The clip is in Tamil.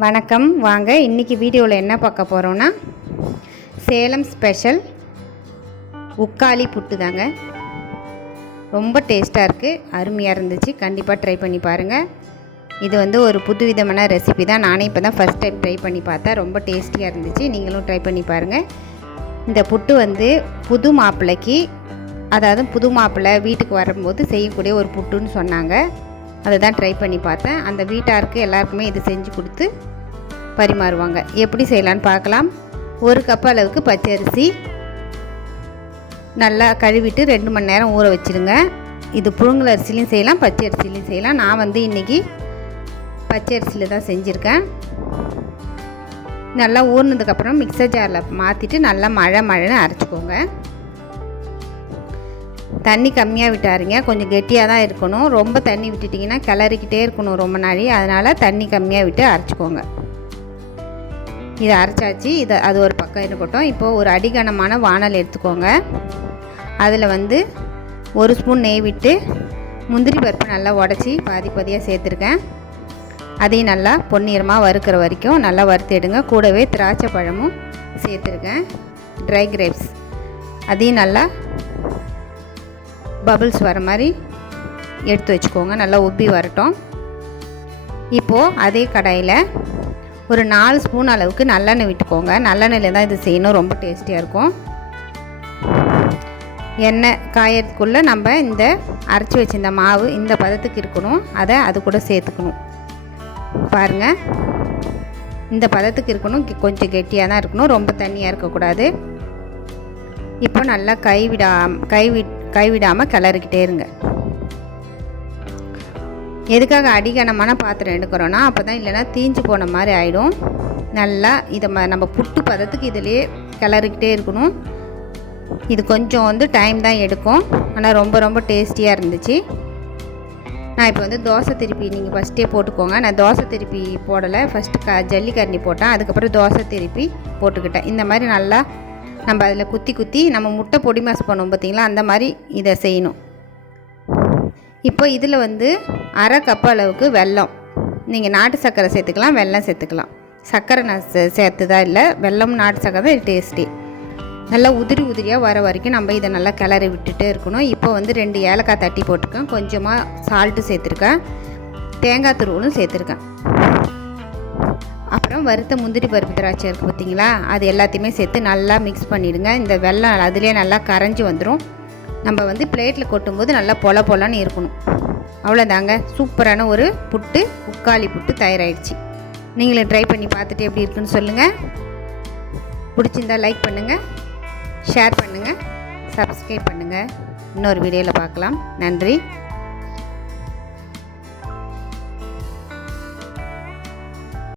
வணக்கம். வாங்க இன்றைக்கி வீடியோவில் என்ன பார்க்க போகிறோன்னா சேலம் ஸ்பெஷல் உக்காளி புட்டு தாங்க ரொம்ப டேஸ்ட்டாக இருக்குது அருமையாக இருந்துச்சு. கண்டிப்பாக ட்ரை பண்ணி பாருங்கள் இது வந்து ஒரு புதுவிதமான ரெசிபி தான். நானே இப்போ தான் ஃபஸ்ட் டைம் ட்ரை பண்ணி பார்த்தேன் ரொம்ப டேஸ்டியாக இருந்துச்சு. நீங்களும் ட்ரை பண்ணி பாருங்கள் இந்த புட்டு வந்து புது மாப்பிள்ளைக்கு அதாவது புது மாப்பிள்ளை வீட்டுக்கு வரும்போது செய்யக்கூடிய ஒரு புட்டுன்னு சொன்னாங்க. அதை தான் ட்ரை பண்ணி பார்த்தேன். அந்த வீட்டாருக்கு எல்லாருக்குமே இது செஞ்சு கொடுத்து பரிமாறுவாங்க. எப்படி செய்யலான்னு பார்க்கலாம். ஒரு கப் அளவுக்கு பச்சரிசி நல்லா கழுவிட்டு ரெண்டு மணி நேரம் ஊற வச்சுடுங்க இது புழுங்கல் அரிசிலையும் செய்யலாம் பச்சை அரிசிலையும் செய்யலாம். நான் வந்து இன்றைக்கி பச்சை அரிசியில் தான் செஞ்சுருக்கேன். நல்லா ஊறினதுக்கப்புறம் மிக்சர் ஜாரில் மாற்றிட்டு நல்லா மழை மழைன்னு அரைச்சிக்கோங்க. தண்ணி கம்மியாக விட்டாருங்க. கொஞ்சம் கெட்டியாக தான் இருக்கணும். ரொம்ப தண்ணி விட்டுட்டிங்கன்னா கிளறிக்கிட்டே இருக்கணும் ரொம்ப நாளி. அதனால் தண்ணி கம்மியாக விட்டு அரைச்சிக்கோங்க. இதை அரைச்சாச்சு. இதை அது ஒரு பக்கம் இருக்கட்டும் இப்போது ஒரு அடிகனமான வானல் எடுத்துக்கோங்க. அதில் வந்து ஒரு ஸ்பூன் நெய் விட்டு முந்திரி பருப்பு நல்லா உடச்சி பாதி பாதியாக சேர்த்துருக்கேன். அதையும் நல்லா பொன்னிறமாக வறுக்கிற வரைக்கும் நல்லா வறுத்துடுங்க கூடவே திராட்சை பழமும் சேர்த்துருக்கேன். ட்ரை கிரேப்ஸ் அதையும் நல்லா பபிள்ஸ் வர மாதிரி எடுத்து வச்சுக்கோங்க. நல்லா உப்பி வரட்டும். இப்போது அதே கடாயில் ஒரு நாலு ஸ்பூன் அளவுக்கு நல்லெண்ணெய் விட்டுக்கோங்க. நல்லெண்ணெயில் தான் இது செய்யணும். ரொம்ப டேஸ்டியாக இருக்கும். எண்ணெய் காயத்துக்குள்ளே நம்ம இந்த அரைச்சி வச்சிருந்த மாவு இந்த பதத்துக்கு இருக்கணும். அதை அது கூட சேர்த்துக்கணும். பாருங்கள் இந்த பதத்துக்கு இருக்கணும். கொஞ்சம் கெட்டியாக தான் இருக்கணும். ரொம்ப தண்ணியாக இருக்கக்கூடாது. இப்போ நல்லா கைவிடா கைவி கைவிடாமல் கிளறிக்கிட்டே இருங்க. எதுக்காக அடிகனமான பாத்திரம் எடுக்கிறோன்னா அப்போ தான் இல்லைன்னா தீஞ்சு போன மாதிரி ஆகிடும் நல்லா இதை ம நம்ம புட்டு பதத்துக்கு இதிலே கிளறிக்கிட்டே இருக்கணும். இது கொஞ்சம் வந்து டைம் தான் எடுக்கும். ஆனால் ரொம்ப ரொம்ப டேஸ்டியாக இருந்துச்சு. நான் இப்போ வந்து தோசை திருப்பி நீங்கள் ஃபஸ்ட்டே போட்டுக்கோங்க. நான் தோசை திருப்பி போடலை. ஃபஸ்ட்டு க ஜல்லிக்கரணி போட்டேன். அதுக்கப்புறம் தோசை திருப்பி போட்டுக்கிட்டேன். இந்த மாதிரி நல்லா நம்ம அதில் குத்தி குத்தி நம்ம முட்டை பொடி மாஸ் பண்ணோம் பார்த்திங்களா? அந்த மாதிரி இதை செய்யணும். இப்போ இதில் வந்து அரை கப் அளவுக்கு வெல்லம். நீங்கள் நாட்டு சர்க்கரை சேர்த்துக்கலாம் வெல்லம் சேர்த்துக்கலாம். சர்க்கரை நான் சே சேர்த்துதா இல்லை வெல்லம் நாட்டு சர்க்கரை தான் டேஸ்ட்டி. நல்லா உதிரி உதிரியாக வர வரைக்கும் நம்ம இதை நல்லா கிளறி விட்டுட்டே இருக்கணும். இப்போ வந்து ரெண்டு ஏலக்காய் தட்டி போட்டிருக்கேன். கொஞ்சமாக சால்ட்டு சேர்த்துருக்கேன். தேங்காய் துருவலும் சேர்த்துருக்கேன். அப்புறம் வறுத்த முந்திரி பருப்பு திராட்சை இருக்குது பார்த்தீங்களா? அது எல்லாத்தையுமே சேர்த்து நல்லா மிக்ஸ் பண்ணிவிடுங்க இந்த வெள்ளம் அதுலேயே நல்லா கரைஞ்சி வந்துடும் நம்ம வந்து பிளேட்டில் கொட்டும்போது நல்லா பொல பொலன்னு இருக்கணும். அவ்வளோதாங்க சூப்பரான ஒரு புட்டு உக்காளி புட்டு தயாராகிடுச்சு நீங்களும் ட்ரை பண்ணி பார்த்துட்டு எப்படி இருக்குன்னு சொல்லுங்கள் பிடிச்சிருந்தா லைக் பண்ணுங்கள் ஷேர் பண்ணுங்கள் சப்ஸ்கிரைப் பண்ணுங்கள் இன்னொரு வீடியோவில் பார்க்கலாம். நன்றி.